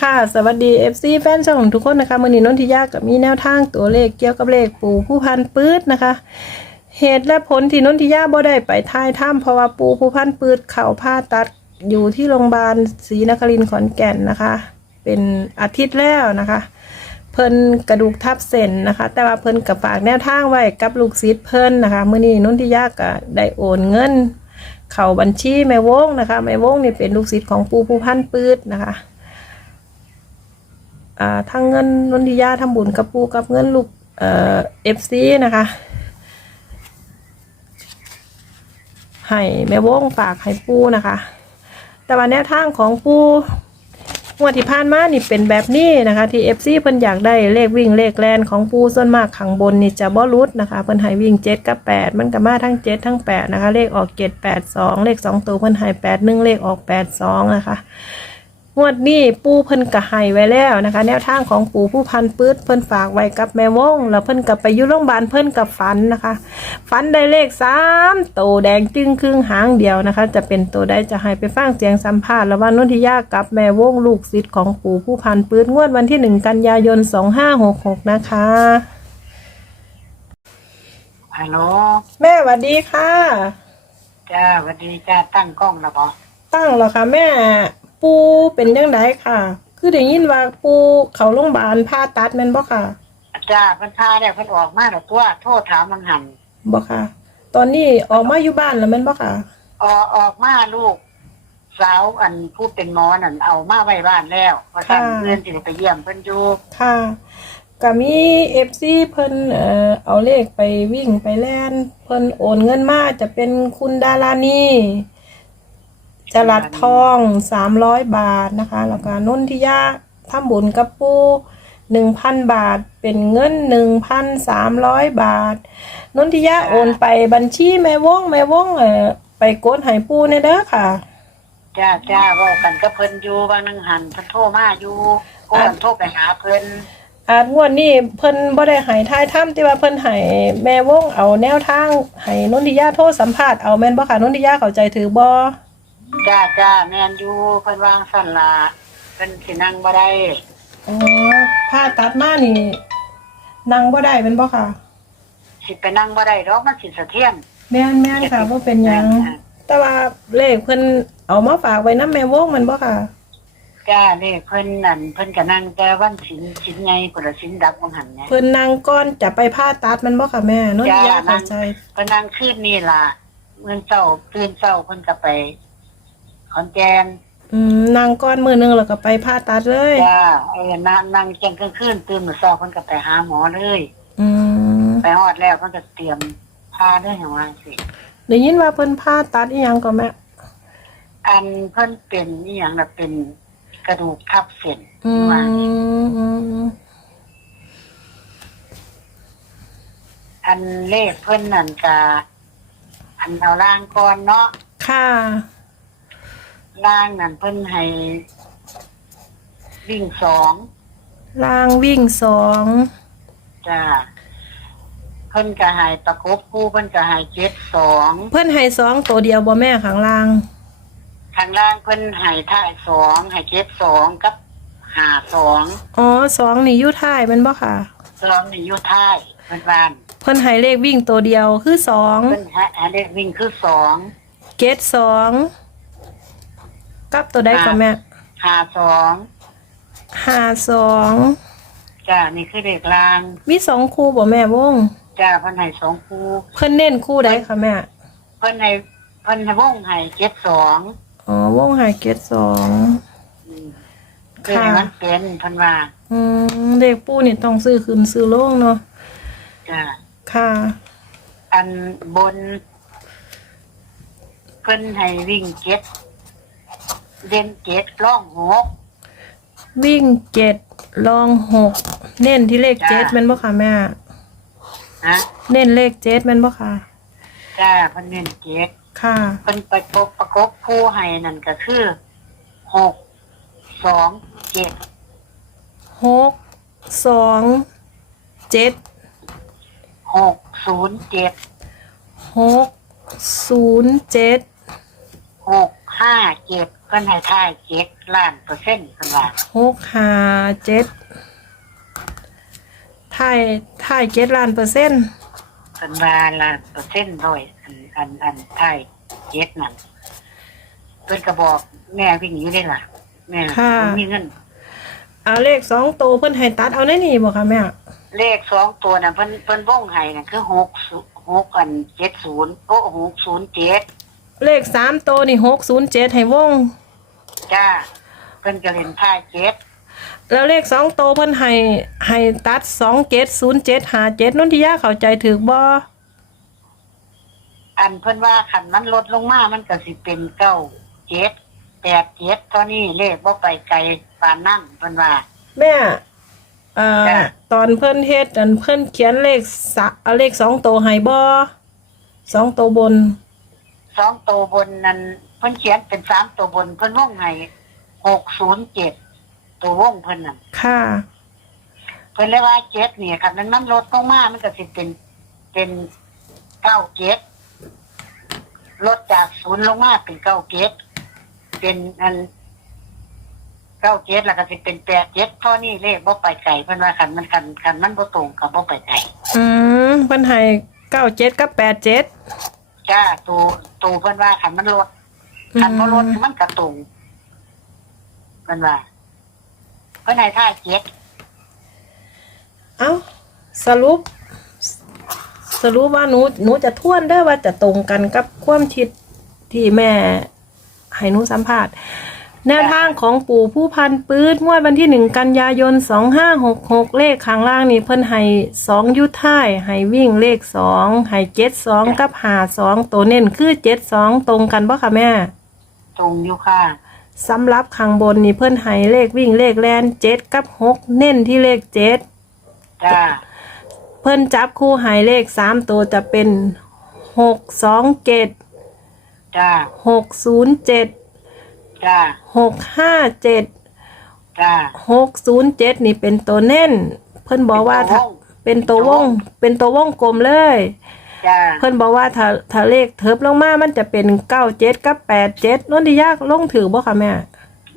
ค่ะสวัสดี FC แฟนช่องของทุกคนนะคะมือนีนนทิยากับมีแนวทางตัวเลขเกี่ยวกับเลขปู่ผู้พันปื๊ดนะคะ เหตุและผลที่นนทิยาบ่ได้ไปท้ายถ้ำเพราะว่าปู่ผู้พันปื๊ดเข่าผ่าตัดอยู่ที่โรงพยาบาลศรีนครินทร์ขอนแก่นนะคะ เป็นอาทิตย์แล้วนะคะ เพิ่นกระดูกทับเส้นนะคะ แต่ว่าเพิ่นกับฝากแนวทางไว้กับลูกศิษย์เพิ่นนะคะมือนี้นนทิยาก็ได้โอนเงิน เข้าบัญชีแม่วงนะคะแม่วงนี่เป็นลูกศิษย์ของปู่ผู้พันปื๊ดนะคะ ทางเงินนนทิยาทำบุญกับปูกับเงินลูกเอฟซีนะคะ ให้แม่วงฝากให้ปูนะคะ แต่ว่าแนวทางของปูงวดที่ผ่านมานี่เป็นแบบนี้นะคะ ที่เอฟซีเพิ่นอยากได้เลขวิ่งเลขแลนของปูส่วนมากข้างบนนี่จะบ่รุดนะคะ เพิ่นให้วิ่งเจ็ดกับแปดมันก็มาทั้งเจ็ดทั้งแปดนะคะ เลขออกเจ็ดแปดสองเลขสองตัวเพิ่นให้แปดหนึ่งเลขออกแปดสองนะคะ งวดนี้ปูเพิ่นกะให้ไว้แล้วนะคะ แนวทางของปูผู้พันปื๊ดเพิ่นฝากไว้กับแม่วงแล้วเพิ่นกับไปอยู่โรงพยาบาลเพิ่นกับฝันนะคะ ฝันได้เลขสามโตวแดงจึงครึ่งหางเดียวนะคะ จะเป็นตัวใดจะให้ไปฟังเสียงสัมภาษณ์ระหว่างนนทิยากับแม่วงลูกศิษย์ของปูผู้พันปื๊ดงวดวันที่หนึ่งกันยายนสองห้าหกหกนะคะฮัลโหลแม่หวัดดีค่ะจ้าสวัสดีจ้าตั้งกล้องแล้วบอตั้งแล้วค่ะแม่ ปูเป็นยังไงค่ะ คือได้ยินว่าปูเขาโรงพยาบาลผ่าตัดแม่นบ่ค่ะจ้าเพิ่นพาได้เพิ่นออกมาแล้วตัวโทษถามมังหันบ่ค่ะ ตอนนี้ออกมาอยู่บ้านแล้วแม่นบ่ค่ะ ออกออกมาลูก สาวอันผู้เป็นหมอนั่นเอามาไว้บ้านแล้วว่าสั่งค่ะ เพื่อนสิไปเยี่ยมเพิ่นอยู่ค่ะก็มี FC เพิ่นเอ่อเอาเลขไปวิ่งไปแล่น เพิ่นโอนเงินมาจะเป็นคุณดารานี จรัดทอง300บาทนะคะแล้วก็นนทิยาทำบุญกับปู1,000บาทเป็นเงิน1,300บาทนนทิยาโอนไปบัญชีแม่วงแม่วงเอ่อไปกดให้ปูในเด้อค่ะจ้าจ้าเว่ากันกับเพิ่นอยู่บางนึงหันเพิ่นโทรมาอยู่ก่อนโทรไปหาเพิ่นอาจงวดนี้เพิ่นบ่ได้ให้ทายถ้ำที่ว่าเพิ่นให้แม่วงเอาแนวทางให้นนทิยาโทรสัมภาษณ์เอาแม่นบ่ค่ะนนทิยาเข้าใจถือบ่ จ้าจ้าแม่นอยู่เพิ่นวางสั่นละเพิ่นสินั่งบ่ได้อ๋อผ่าตัดมานี่นั่งบ่ได้แม่นบ่ค่ะ สิไปนั่งบ่ได้ดอกมันสิสะเทือนแม่นแม่นค่ะบ่เป็นหยัง แต่ว่าเลขเพิ่นเอามาฝากไว้นำแม่วงแมันบ่ค่ะ จ้านี่เพิ่นนั่นเพิ่นก็นั่งแต่วันสินสินไงพุ่นละสินดับของหันไงเพิ่นนั่งก่อนจะไปผ่าตัดแมันบ่ค่ะแม่นนทิยาจ้านั่เข้างใจเพิ่นนั่งคืนนี่ล่ะเมื่อเช้าตื่นเช้าเพิ่นก็ไป ขอนแก่นอืมนั่งก่อนมื้อหนึงแล้วก็ไปผ่าตัดเลย จ้าเออนั่งนั่งจังกลางคืนตื่นมื้อเช้าเพิ่นก็ไปหาหมอเลย อืมไปฮอดแล้วเพิ่นก็เตรียมพาเด้ออย่างว่าสิได้ยินว่าเพิ่นผ่าตัดอีหยังก็แม่อันเพิ่นเป็นอีหยังน่ะเป็นกระดูกทับเส้นอืมว่าอืมอืมอันเลขเพิ่นนั่นก็อันเอาล่างก่อนเนาะค่ะ ล่างนั่นเพิ่นให้วิ่งสองล่างวิ่งสองจ้าเพิ่นก็ให้ประกบคู่เพิ่นก็ให้เจ็ดสองเพื่อนให้สองตัวเดียวบ่แม่ข้างล่าง ข้างล่างเพิ่นให้ท่ายสองให้เจ็ดสองกับหาสองอ๋อสองนี่อยู่ท้ายแมันบ่ค่ะ สองนี่อยู่ท้ายเพิ่นว่าเพื่อนให้เลขวิ่งตัวเดียวคือสองเพิ่นให้ให้เลขวิ่งคือสองเกตสอง กับตัวใดก็แม่หาสองห้าสองจ้านี่คือเลขล่างมีสองคู่บ่แม่วงจ้าเพิ่นให้สองคู่เพื่อนเน้นคู่ใดค่ะแม่เพิ่นให้เพิ่นให้วงให้เจ็ดสองอ๋อวงให้เกตสองอืมคือให้มันเป็นเพิ่นว่าอืมเลขปูนี่ต้องซื้อขึ้นซื้อลงเนาะจ้าค่ะ อันบนเพิ่นให้วิ่งเจ็ด เล่นเจ็ดล่องหกวิ่งเจ็ดลองหกเน้นที่เลขจ้าเจ็ดแมันบ่ค่ะแม่นะเน้นเลขเจ็ดแมันบ่ค่ะ จ้าเพิ่นเล่นเจ็ดค่ะ เพิ่นประกบประกบคู่ให้นั่นก็คือหกสองเจ็ดหกสองเจ็ดหกศูนย์เจ็ดหกศูนย์เจ็ดหกห้าเจ็ด เพิ่นให้ท่ายเจ็ดล้านเปอร์เซ็นต์เพิ่นว่าหกห้าเจ็ดถ่ายถ่ายเจ็ดล้านเปอร์เซ็นต์เพิ่นว่าล้านเปอร์เซ็นต์ด้วยอันอันอันท่ายเจ็ดนั่นเพิ่นก็บอกแม่วิ่งอยู่ได้ล่ะแม่ผมมีเงินเอาเลขสองตัวเพิ่นให้ตัดเอาในนี่บ่ค่ะแม่เลขสองตัวน่ะเพิ่นเพิ่นวงให้น่ะคือหกหกอันเจ็ดศูนย์โอ้หกศูนย์เจ็ด เลขสามตัวนี่หกศูนย์เจ็ดให้วง จ้าเพิ่นก็เล่นท่ายเจ็ดแล้วเลขสองตัวเพิ่นให้ให้ตัดสองเจ็ดศูนย์เจ็ดหาเจ็ดนนทิยาเข้าใจถือบ่อันเพิ่นว่าขันมันลดลงมา มันก็สิเป็นเก้าเจ็ดแปดเจ็ดเท่านี้เลขบ่ไปไกลปานนั่นเพิ่นว่า แม่เอ่อจ้ะ ตอนเพิ่นเฮ็ดอันเพิ่นเขียนเลขสะเอาเลขสองตัวให้บ่สองตัวบน สองตัวบนนั้นเพิ่นเขียนเป็นสามตัวบนเพิ่นวงให้หกศูนย์เจ็ดตัววงเพิ่นน่ะ ค่ะ เพิ่นเลยว่าเจ็ดเนี่ยคันมันมันลดลงมามันก็สิเป็นเป็นเก้าเจ็ดลดจากศูนย์ลงมาเป็นเก้าเจ็ดเป็นอันเก้าเจ็ดแล้วก็สิเป็นแปดเจ็ดเท่านี้เลขบ่ไปไกลเพิ่นว่าคันมันคันคันมันบ่ตรงกับบ่ไปไกลอืมเพิ่นให้เก้าเจ็ดกับแปดเจ็ด จ้าตัวตัวเพิ่นว่าคันมันลดคันบ่ลดมันก็ตรงเพิ่นว่าเพิ่นให้ท่าเจ็ดเอ้าสรุป สรุปว่าหนูหนูจะทวนได้อว่าจะตรงกันกับความคิดที่แม่ให้หนูสัมภาษณ์ แนวทางของปู่ผู้พันปื๊ดงวดวันที่หนึ่งกันยายนสองห้าหกหกเลขข้างล่างนี่เพิ่นให้สองยุทท่ายให้วิ่งเลขสองให้เจ็ดสองกับหาสองตัวเน้นคือเจ็ดสองตรงกันปะคะแม่ ตรงอยู่ค่ะสำหรับข้างบนนี่เพิ่นให้เลขวิ่งเลขแลนเจ็ดกับหกเน้นที่เลขเจ็ดจ้าเพิ่นจับคู่หายเลขสามตัวจะเป็นหกสองเจ็ดจ้าหกศูนย์เจ็ด จ้าหกห้าเจ็ดจ้าหกศูนย์เจ็ดนี่เป็นตัวเน่น เพิ่นบอกว่าถ้าเป็นตัววง เป็นตัววงกลมเลย จ้าเพิ่นบอกว่าถ้าถ้าเลขเทิบลงมามันจะเป็นเก้าเจ็ดกับแปดเจ็ดนนที่ยากลงถือบ่ค่ะแม่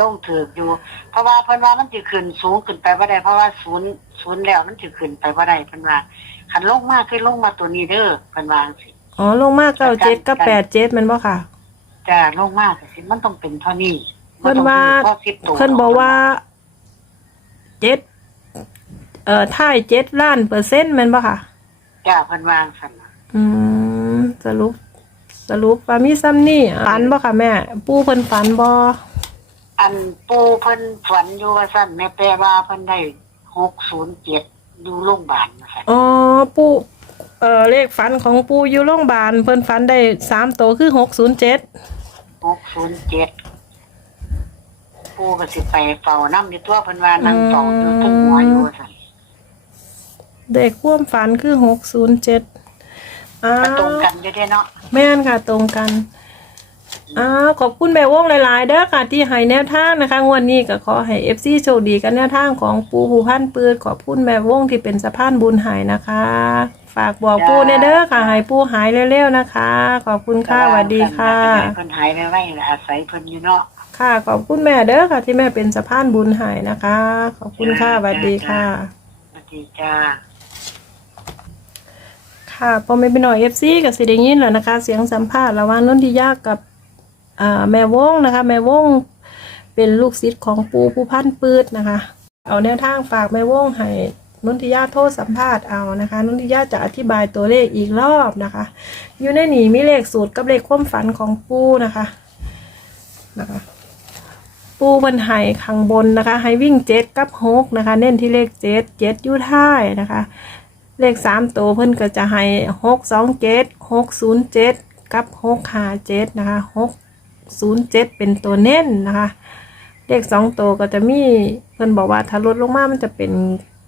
ลงถือกอยู่ เพราะว่าเพิ่นว่ามันสิขึ้นสูงขึ้นไปบ่ได้เพราะว่าศูนย์ศูนย์แล้วมันสิขึ้นไปบ่ได้เพิ่นว่าคันลงมาคือลงมาตัวนี้เด้อเพิ่นว่าจังซี่อ๋อลงมาเก้าเจ็ดกับแปดเจ็ดมันบ่ค่ะ จ้าลงมาก็สิมันต้องเป็นเท่านี้เพิ่นว่าบ่ต้องถึงข้อ10ตัวเพิ่นบอกว่าเจ็ดเอ่อท้ายเจ็ดล้านเปอร์เซ็นต์แมันบ่ค่ะ จ้าเพิ่นว่าจังซั่นน่ะอืมสรุป สรุปว่ามีซ้ำนี่ฝันบ่ค่ะแม่ ปู่เพิ่นฝันบ่อันปูเพิ่นฝันอยู่ว่าซั่นแม่แปลว่าเพิ่นได้607อยู่โรงพยาบาลว่าซั่นอ๋อปู่เอ่อเลขฝันของปู่อยู่โรงพยาบาลเพิ่นฝันได้สามตัวคือหกศูนย์เจ็ด 607ปูก็สิไปเฝ้านำอยู่ตัวเพิ่นว่านั่งเฝ้าอยู่เทั้งหัวอยู่ว่าซั่นเด็กความฝันคือหกศูนย์เจ็ดอ้าก็ตรงว กันอยู่เด้เนาะแม่นค่ะตรงกันอ้าวขอบคุณแม่วงหลาย ๆ เด้อค่ะที่ให้แนวทางนะคะ งวันนี้ก็ขอให้เอฟซีโชคดีกันแนวทางของปูผูพันปืนขอบคุณแม่วงที่เป็นสะพานบุญใหายนะคะ ฝากบอกปูเนเด้อค่ะให้ปูหายเร็วๆนะคะ ขอบคุณค่ะสวัสดีค่ะเพิ่นหายไปไว้แล้วอาศัยเพิ่นอยู่เนาะค่ะ ขอบคุณแม่เด้อค่ะ ที่แม่เป็นสะพานบุญใหายนะคะ ขอบคุณค่ะสวัสดีค่ะสวัสดีจ้าค่ะพอไม่เป็นหน่อยเอฟซีกับสิเดยินแหล้วนะคะ เสียงสัมภาษณ์ระหว่างนนทิยากับอ่าแม่วงนะคะ แม่วงเป็นลูกศิษย์ของปูผู้พันปืดนะคะ เอาแนวทางฝากแม่วงให้ นุนทิยาโทษสัมภาษณ์เอานะคะ นุนทิยาจะอธิบายตัวเลขอีกรอบนะคะ อยู่ในนี้มีเลขสูตรกับเลขความฝันของปูนะคะนะคะ ปูบนไห้ข้างบนนะคะให้วิ่งเจ็ดกับหกนะคะ เน้นที่เลขเจ็ดเจ็ดยุ่ท้ายนะคะ เลขสามตัวเพิ่นก็จะให้หกสองเจ็ดหกศูนย์เจ็ดกับหกหาเจ็ดนะคะหกศูนย์เจ็ดเป็นตัวเน้นนะคะเลขสองตัวก็จะมีเพิ่นบอกว่าถ้าลดลงมามันจะเป็น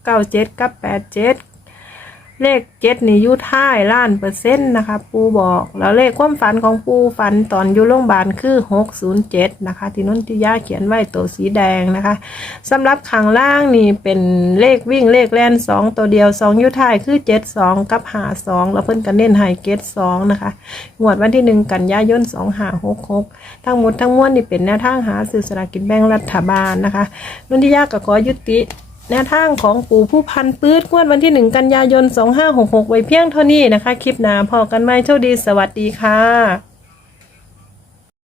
เก้าเจ็ดกับแปดเจ็ดเลขเจ็ดนี่อยู่ท้ายล้านเปอร์เซ็นต์นะคะ ปูบอก แล้วเลขความฝันของปูฝันตอนอยู่โรงพยาบาลคือหกศูนย์เจ็ดนะคะ ที่นนทิยาเขียนไว้ตัวสีแดงนะคะสำหรับข้างล่างนี่เป็นเลขวิ่งเลขแล่นสองตัวเดียวสองอยู่ท้ายคือเจ็ดสองกับหาสองแล้วเพิ่นกันเน้นไฮเกตสองนะคะงวดวันที่หนึ่งกันยายนสองหาหกหกทั้งหมดทั้งมวลนี่เป็นแนวทางหาซื้อสลากกินแบ่งรัฐบาลนะคะนนทิยาก็ขอยุติ แนวทางของปู่ผู้พันปื้ดงวดวันที่หนึ่งกันยายน 2566 ไว้เพียงเท่านี้นะคะ คลิปหน้าพอกันไหมโชคดีสวัสดีค่ะ